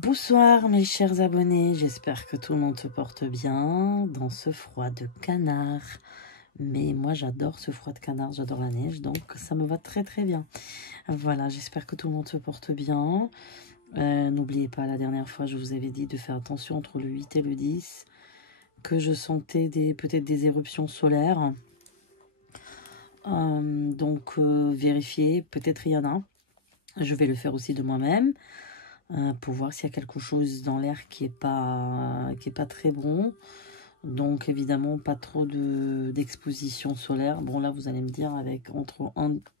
Bonsoir mes chers abonnés, j'espère que tout le monde se porte bien dans ce froid de canard. Mais moi j'adore ce froid de canard, j'adore la neige, donc ça me va très très bien. Voilà, j'espère que tout le monde se porte bien. N'oubliez pas, la dernière fois je vous avais dit de faire attention entre le 8 et le 10, que je sentais peut-être des éruptions solaires. Donc vérifiez, peut-être il y en a. Je vais le faire aussi de moi-même. Pour voir s'il y a quelque chose dans l'air qui est pas très bon. Donc évidemment pas trop d'exposition solaire. Bon là vous allez me dire, avec entre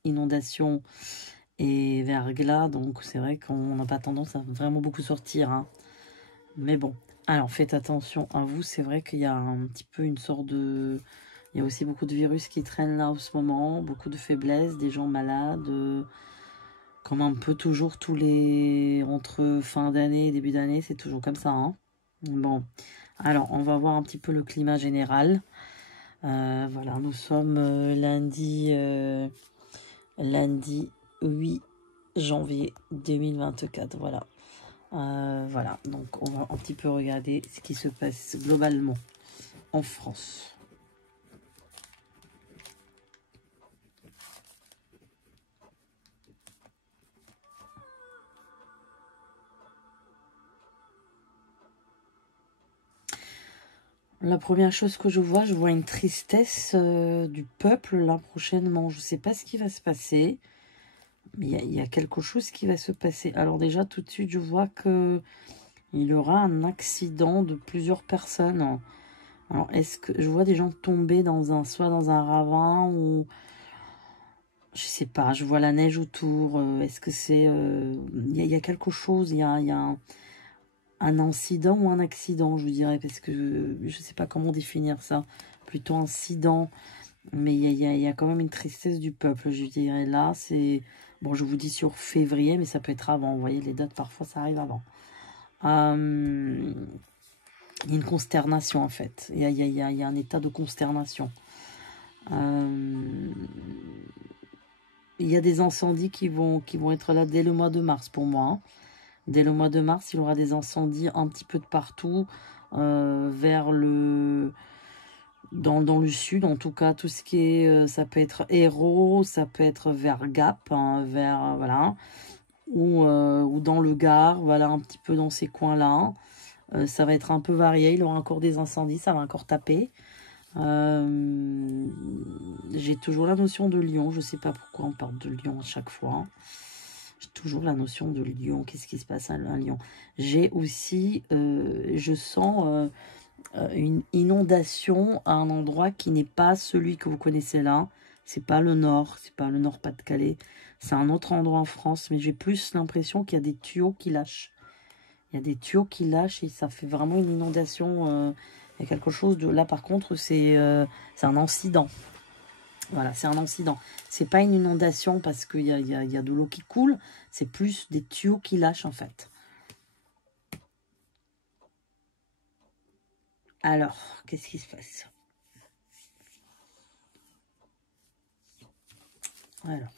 inondation et verglas, donc c'est vrai qu'on n'a pas tendance à vraiment beaucoup sortir, hein. Mais bon, alors faites attention à vous. C'est vrai qu'il y a un petit peu une sorte de... Il y a aussi beaucoup de virus qui traînent là en ce moment, beaucoup de faiblesse, des gens malades, comme un peu toujours entre fin d'année et début d'année, c'est toujours comme ça, hein. Bon, alors on va voir un petit peu le climat général. Voilà, nous sommes lundi 8 janvier 2024, voilà. Voilà, donc on va un petit peu regarder ce qui se passe globalement en France. La première chose que je vois une tristesse du peuple là prochainement. Je ne sais pas ce qui va se passer, mais il y a quelque chose qui va se passer. Alors déjà, tout de suite, je vois qu'il y aura un accident de plusieurs personnes. Alors, est-ce que je vois des gens tomber soit dans un ravin ou... Je sais pas, je vois la neige autour. Est-ce que c'est... Il y a quelque chose, il y a un incident ou un accident, je vous dirais, parce que je ne sais pas comment définir ça. Plutôt incident, mais il y a quand même une tristesse du peuple, je dirais. Là, c'est... Bon, je vous dis sur février, mais ça peut être avant. Vous voyez, les dates, parfois, ça arrive avant. Il y a une consternation, en fait. Il y a un état de consternation. Il y a des incendies qui vont être là dès le mois de mars, pour moi, hein. Dès le mois de mars, il y aura des incendies un petit peu de partout, vers dans le sud, en tout cas, tout ce qui est, ça peut être Hérault, ça peut être vers Gap, hein, voilà, ou dans le Gard, voilà, un petit peu dans ces coins-là. Ça va être un peu varié, il y aura encore des incendies, ça va encore taper. J'ai toujours la notion de Lyon, je ne sais pas pourquoi on parle de Lyon à chaque fois. J'ai toujours la notion de Lyon. Qu'est-ce qui se passe à Lyon? J'ai aussi, je sens une inondation à un endroit qui n'est pas celui que vous connaissez là. C'est pas le nord, c'est pas le Nord-Pas-de-Calais. C'est un autre endroit en France, mais j'ai plus l'impression qu'il y a des tuyaux qui lâchent. Il y a des tuyaux qui lâchent et ça fait vraiment une inondation. Il y a quelque chose de... Là, par contre, c'est un incident. Voilà, c'est un incident. C'est pas une inondation parce qu'il y a de l'eau qui coule. C'est plus des tuyaux qui lâchent, en fait. Alors, qu'est-ce qui se passe? Alors.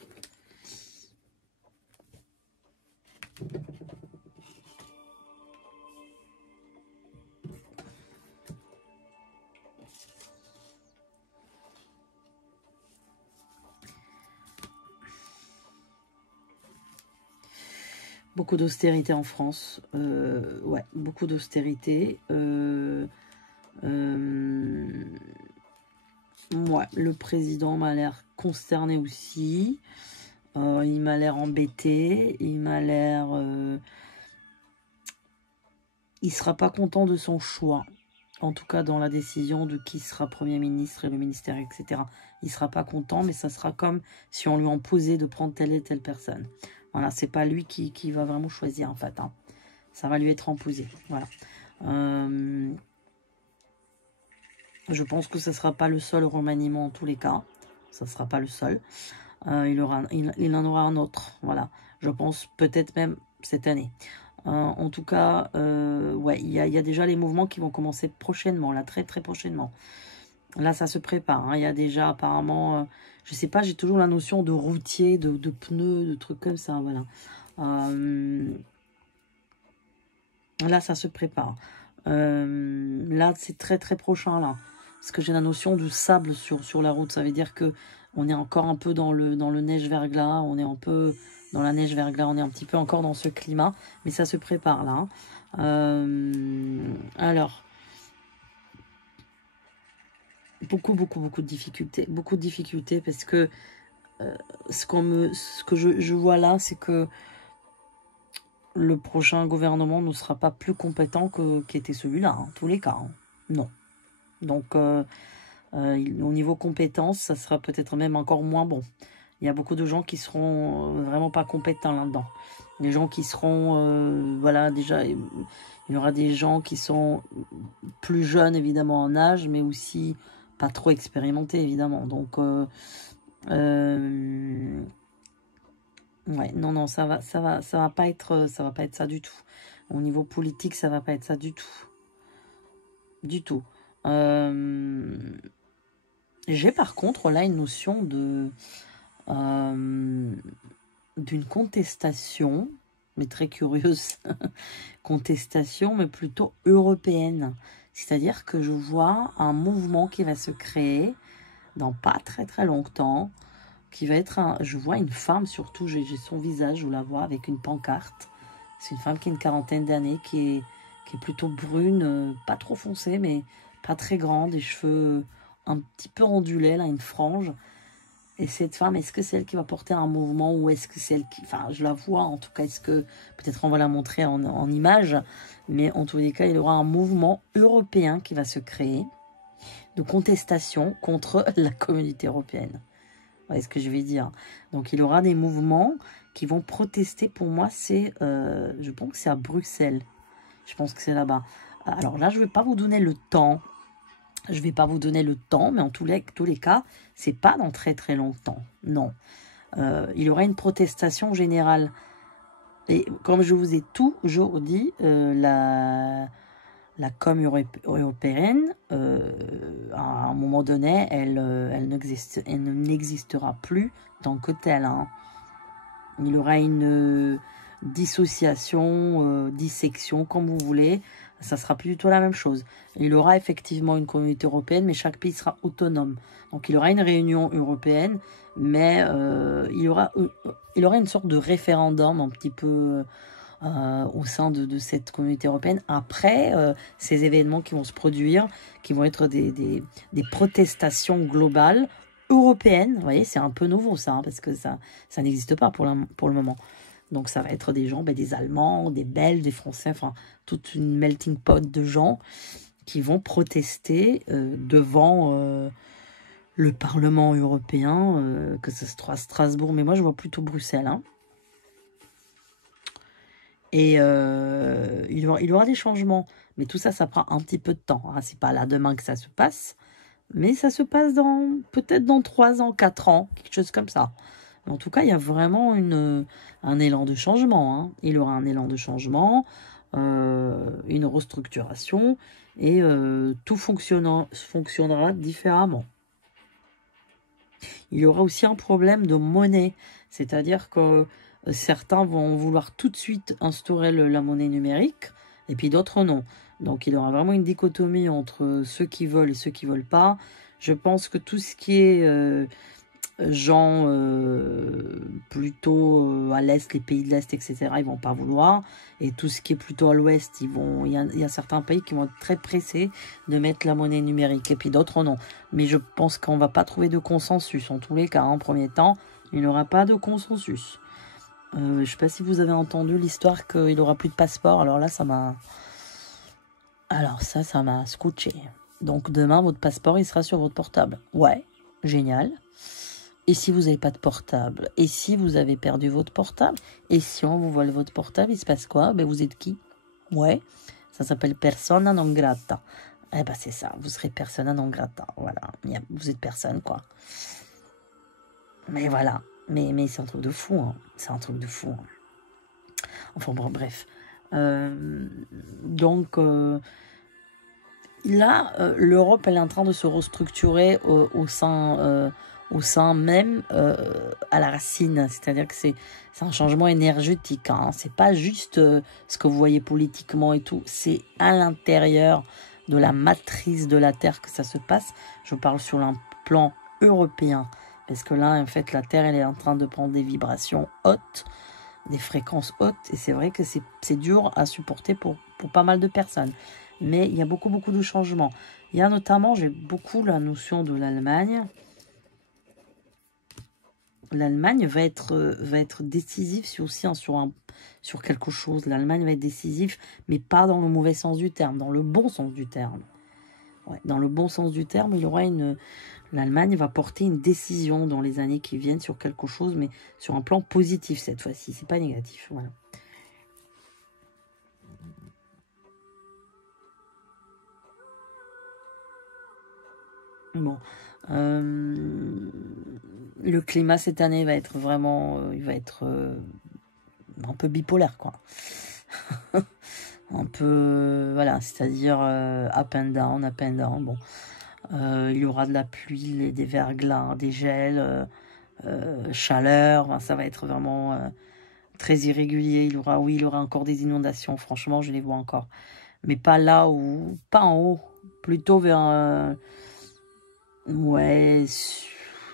Beaucoup d'austérité en France. Ouais, beaucoup d'austérité. Ouais, le président m'a l'air consterné aussi. Il m'a l'air embêté. Il m'a l'air... il sera pas content de son choix. En tout cas, dans la décision de qui sera Premier ministre et le ministère, etc. Il sera pas content, mais ça sera comme si on lui imposait de prendre telle et telle personne. Voilà, c'est pas lui qui va vraiment choisir, en fait, hein. Ça va lui être imposé. Voilà. Je pense que ce ne sera pas le seul remaniement en tous les cas. Ça ne sera pas le seul. Il en aura un autre. Voilà. Je pense peut-être même cette année. En tout cas, ouais, il y a déjà les mouvements qui vont commencer prochainement, là, très très prochainement. Là, ça se prépare, hein. Il y a déjà apparemment, je sais pas, j'ai toujours la notion de routier, de pneus, de trucs comme ça, voilà. Là, ça se prépare. Là, c'est très très prochain, là. Parce que j'ai la notion du sable sur la route. Ça veut dire que on est encore un peu dans le neige-verglas. On est un peu dans la neige-verglas. On est un petit peu encore dans ce climat. Mais ça se prépare, là. Alors, beaucoup de difficultés. Beaucoup de difficultés parce que ce que je vois là, c'est que le prochain gouvernement ne sera pas plus compétent qu'était celui-là, en tous les cas. Hein. Non. Donc, au niveau compétences, ça sera peut-être même encore moins bon. Il y a beaucoup de gens qui seront vraiment pas compétents là-dedans. Les gens qui seront, voilà, déjà, il y aura des gens qui sont plus jeunes, évidemment, en âge, mais aussi pas trop expérimentés, évidemment. Donc, ouais, non, ça va pas être ça du tout. Au niveau politique, ça va pas être ça du tout. Du tout. J'ai par contre là une notion d'une contestation, mais très curieuse, contestation, mais plutôt européenne. C'est-à-dire que je vois un mouvement qui va se créer dans pas très très longtemps, qui va être je vois une femme surtout, j'ai son visage, je la vois avec une pancarte. C'est une femme qui a une quarantaine d'années, qui est plutôt brune, pas trop foncée, mais pas très grande, des cheveux un petit peu ondulés, là, une frange. Et cette femme, est-ce que c'est elle qui va porter un mouvement ou est-ce que c'est elle qui... Enfin, je la vois, en tout cas, est-ce que... Peut-être on va la montrer en image, mais en tous les cas, il y aura un mouvement européen qui va se créer de contestation contre la communauté européenne. Vous voyez ce que je vais dire. Donc, il y aura des mouvements qui vont protester. Pour moi, c'est... je pense que c'est à Bruxelles. Je pense que c'est là-bas. Alors là, je ne vais pas vous donner le temps. Je ne vais pas vous donner le temps, mais en tous les cas, c'est pas dans très très longtemps. Non. Il y aura une protestation générale. Et comme je vous ai toujours dit, la com européenne, à un moment donné, elle n'existera plus tant que telle. Hein. Il y aura une dissociation, dissection, comme vous voulez. Ça sera plus du tout la même chose. Il y aura effectivement une communauté européenne, mais chaque pays sera autonome. Donc il y aura une réunion européenne, mais il y aura une sorte de référendum un petit peu au sein de cette communauté européenne. Après ces événements qui vont se produire, qui vont être des protestations globales européennes. Vous voyez, c'est un peu nouveau ça, hein, parce que ça n'existe pas pour le moment. Donc ça va être des gens, des Allemands, des Belges, des Français, enfin toute une melting pot de gens qui vont protester devant le Parlement européen, que ce soit Strasbourg, mais moi je vois plutôt Bruxelles. Hein. Et il y aura des changements, mais tout ça, ça prend un petit peu de temps. Hein. C'est pas là demain que ça se passe, mais ça se passe peut-être dans 3 ans, 4 ans, quelque chose comme ça. En tout cas, il y a vraiment un élan de changement. Hein. Il y aura un élan de changement, une restructuration, et tout fonctionnera différemment. Il y aura aussi un problème de monnaie, c'est-à-dire que certains vont vouloir tout de suite instaurer la monnaie numérique, et puis d'autres non. Donc il y aura vraiment une dichotomie entre ceux qui veulent et ceux qui ne veulent pas. Je pense que tout ce qui est... gens plutôt à l'Est, les pays de l'Est, etc., ils vont pas vouloir. Et tout ce qui est plutôt à l'Ouest, il y a certains pays qui vont être très pressés de mettre la monnaie numérique. Et puis d'autres, non. Mais je pense qu'on va pas trouver de consensus. En tous les cas, en premier temps, il n'y aura pas de consensus. Je sais pas si vous avez entendu l'histoire qu'il aura plus de passeport. Alors là, ça m'a scotché. Donc demain, votre passeport, il sera sur votre portable. Ouais, génial. Et si vous n'avez pas de portable? Et si vous avez perdu votre portable? Et si on vous vole votre portable, il se passe quoi? Ben, vous êtes qui? Ouais, ça s'appelle persona non grata. Eh ben c'est ça, vous serez persona non grata. Voilà, vous êtes personne, quoi. Mais voilà, mais c'est un truc de fou, hein. C'est un truc de fou. Hein. Enfin bon, bref. Donc... là, l'Europe, elle est en train de se restructurer au sein au sein même, à la racine. C'est-à-dire que c'est un changement énergétique. Hein. C'est pas juste ce que vous voyez politiquement et tout. C'est à l'intérieur de la matrice de la Terre que ça se passe. Je parle sur un plan européen. Parce que là, en fait, la Terre, elle est en train de prendre des vibrations hautes, des fréquences hautes. Et c'est vrai que c'est dur à supporter pour pas mal de personnes. Mais il y a beaucoup de changements. Il y a notamment, j'ai beaucoup la notion de l'Allemagne. L'Allemagne va être décisive aussi sur quelque chose. L'Allemagne va être décisive, mais pas dans le mauvais sens du terme, dans le bon sens du terme. Ouais, dans le bon sens du terme, l'Allemagne va porter une décision dans les années qui viennent sur quelque chose, mais sur un plan positif cette fois-ci. C'est pas négatif. Voilà. Bon. Le climat cette année va être vraiment, il va être un peu bipolaire, quoi. Un peu, voilà, c'est-à-dire up and down, up and down. Bon, il y aura de la pluie, des verglas, des gels, chaleur. Enfin, ça va être vraiment très irrégulier. Il y aura encore des inondations. Franchement, je les vois encore, mais pas là où, pas en haut, plutôt vers, ouais,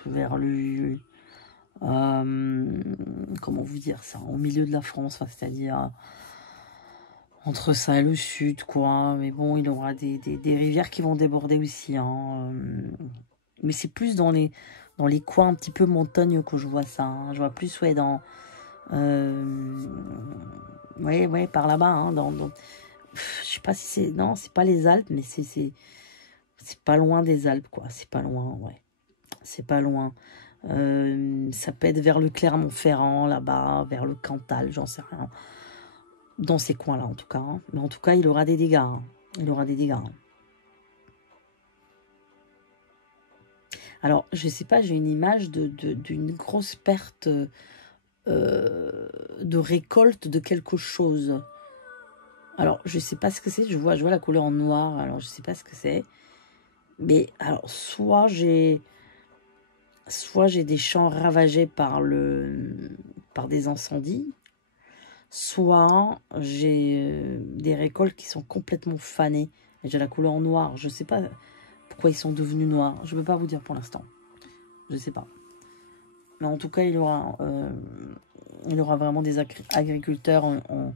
vers le comment vous dire ça, au milieu de la France, enfin, c'est-à-dire entre ça et le sud, quoi. Mais bon, il y aura des rivières qui vont déborder aussi. Hein. Mais c'est plus dans les coins un petit peu montagneux que je vois ça. Hein. Je vois plus, ouais, ouais, par là-bas. Hein, je sais pas si c'est... Non, c'est pas les Alpes, mais c'est pas loin des Alpes, quoi. C'est pas loin, ouais. C'est pas loin. Ça peut être vers le Clermont-Ferrand, là-bas, vers le Cantal, j'en sais rien. Dans ces coins-là, en tout cas. Hein. Mais en tout cas, il aura des dégâts. Hein. Il aura des dégâts. Hein. Alors, je sais pas, j'ai une image d'une grosse perte de récolte de quelque chose. Alors, je sais pas ce que c'est. Je vois la couleur en noir. Alors, je sais pas ce que c'est. Mais, alors, soit j'ai des champs ravagés par des incendies, soit j'ai des récoltes qui sont complètement fanées. J'ai la couleur noire. Je ne sais pas pourquoi ils sont devenus noirs. Je ne peux pas vous dire pour l'instant. Je ne sais pas. Mais en tout cas, il y aura vraiment des agriculteurs en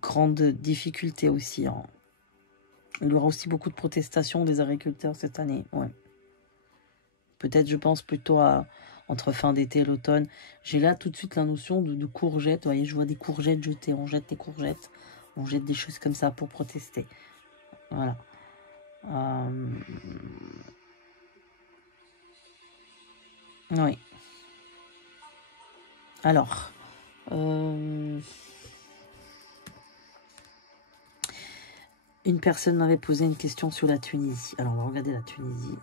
grande difficulté aussi. Hein. Il y aura aussi beaucoup de protestations des agriculteurs cette année. Ouais. Peut-être, je pense, plutôt entre fin d'été et l'automne. J'ai là tout de suite la notion de courgettes. Vous voyez, je vois des courgettes jetées. On jette des courgettes. On jette des choses comme ça pour protester. Voilà. Oui. Alors. Une personne m'avait posé une question sur la Tunisie. Alors, on va regarder la Tunisie.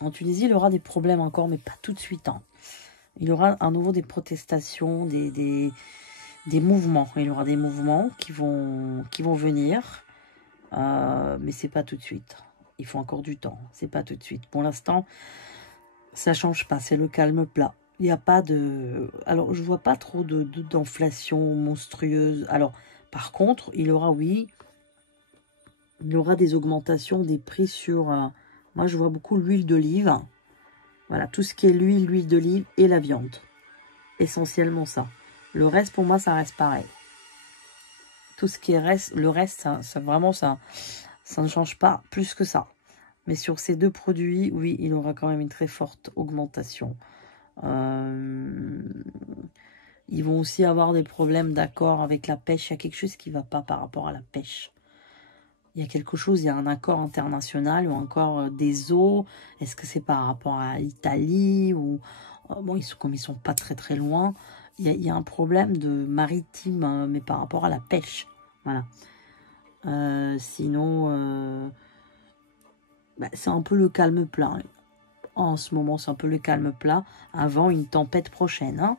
En Tunisie, il y aura des problèmes encore, mais pas tout de suite. Hein. Il y aura à nouveau des protestations, des mouvements. Il y aura des mouvements qui vont venir, mais c'est pas tout de suite. Il faut encore du temps. C'est pas tout de suite. Pour l'instant, ça change pas. C'est le calme plat. Il n'y a pas de... Alors, je vois pas trop d'inflation monstrueuse. Alors, par contre, il y aura des augmentations des prix sur... moi, je vois beaucoup l'huile d'olive. Voilà, tout ce qui est l'huile d'olive et la viande. Essentiellement ça. Le reste, pour moi, ça reste pareil. Tout ce qui est le reste, ça ne change pas plus que ça. Mais sur ces deux produits, oui, il y aura quand même une très forte augmentation. Ils vont aussi avoir des problèmes d'accord avec la pêche. Il y a quelque chose qui ne va pas par rapport à la pêche. Il y a quelque chose, il y a un accord international ou encore des eaux. Est-ce que c'est par rapport à l'Italie ou bon, comme ils sont pas très très loin, il y a un problème de maritime, mais par rapport à la pêche. Voilà. Sinon, c'est un peu le calme plat. En ce moment, c'est un peu le calme plat avant une tempête prochaine. Hein.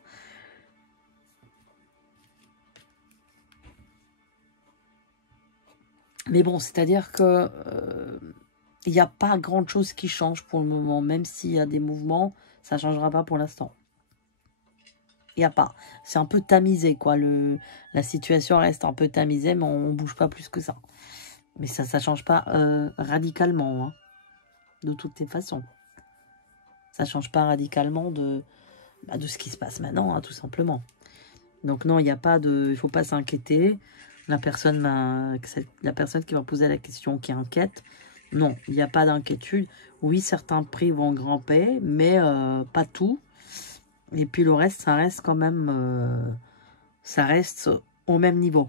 Mais bon, c'est-à-dire que il n'y a pas grand chose qui change pour le moment. Même s'il y a des mouvements, ça ne changera pas pour l'instant. Il n'y a pas. C'est un peu tamisé, quoi. La situation reste un peu tamisée, mais on ne bouge pas plus que ça. Mais ça ne change pas radicalement, hein, de toutes les façons. Ça ne change pas radicalement de ce qui se passe maintenant, hein, tout simplement. Donc non, il n'y a pas de... Il ne faut pas s'inquiéter. La personne qui va poser la question qui inquiète, non, il n'y a pas d'inquiétude. Oui, certains prix vont grimper, mais pas tout. Et puis le reste, ça reste quand même... ça reste au même niveau.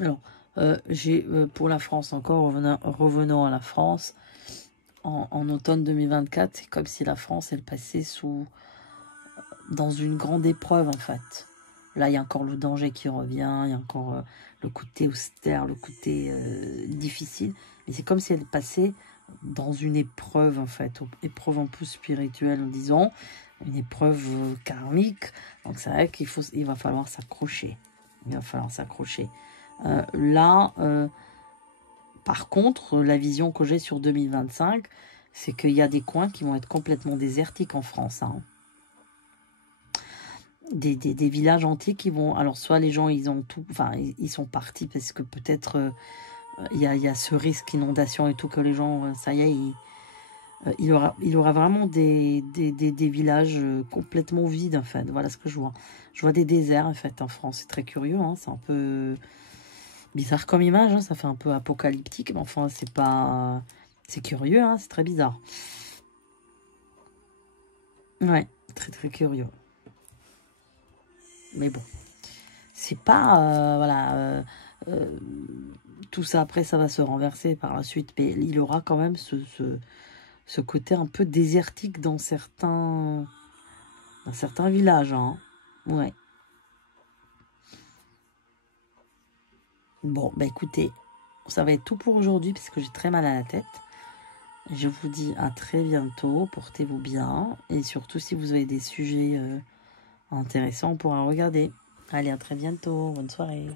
Alors, j'ai pour la France encore, revenons à la France, en automne 2024, c'est comme si la France, elle passait dans une grande épreuve, en fait. Là, il y a encore le danger qui revient, il y a encore le côté austère, le côté difficile. Mais c'est comme si elle passait dans une épreuve, en fait, épreuve un peu spirituelle, disons, une épreuve karmique. Donc, c'est vrai il va falloir s'accrocher. Il va falloir s'accrocher. Là, par contre, la vision que j'ai sur 2025, c'est qu'il y a des coins qui vont être complètement désertiques en France, hein. Des villages entiers qui vont... Alors, soit les gens, ils ont tout... Enfin, ils sont partis parce que peut-être il y a ce risque inondation et tout, que les gens, ça y est, il y aura vraiment des villages complètement vides, en fait. Voilà ce que je vois. Je vois des déserts, en fait, en France. C'est très curieux, hein. C'est un peu bizarre comme image, hein. Ça fait un peu apocalyptique, mais enfin, c'est pas... C'est curieux, hein. C'est très bizarre. Ouais, très, très curieux. Mais bon, c'est pas... voilà... tout ça, après, ça va se renverser par la suite. Mais il aura quand même ce côté un peu désertique dans certains villages, hein. Ouais. Bon, bah écoutez, ça va être tout pour aujourd'hui parce que j'ai très mal à la tête. Je vous dis à très bientôt. Portez-vous bien. Et surtout, si vous avez des sujets intéressants, on pourra regarder. Allez, à très bientôt. Bonne soirée.